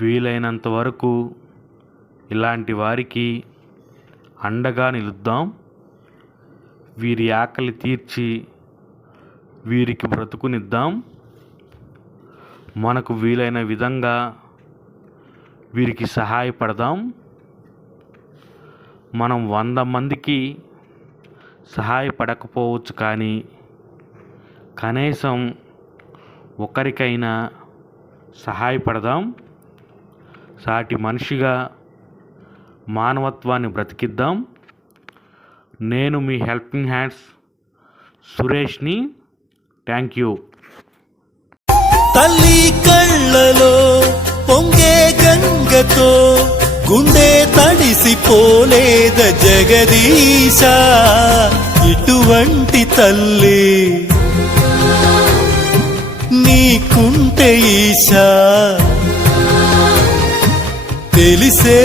వీలైనంత వరకు ఇలాంటి వారికి అండగా నిలుద్దాం. వీరి ఆకలి తీర్చి వీరికి బ్రతుకునిద్దాం. మనకు వీలైన విధంగా వీరికి సహాయపడదాం. మనం వంద మందికి సహాయపడకపోవచ్చు కానీ కనీసం ఒకరికైనా సహాయపడదాం. సాటి మనిషిగా మానవత్వాన్ని బ్రతికిద్దాం. నేను మీ హెల్పింగ్ హ్యాండ్స్ సురేష్ని. Thank you. తల్లి కళ్ళలో పొంగే గంగతో గుండె తడిసిపోలేద జగదీశ. ఇటువంటి తల్లి నీకుంటే ఈశా. తెలిసే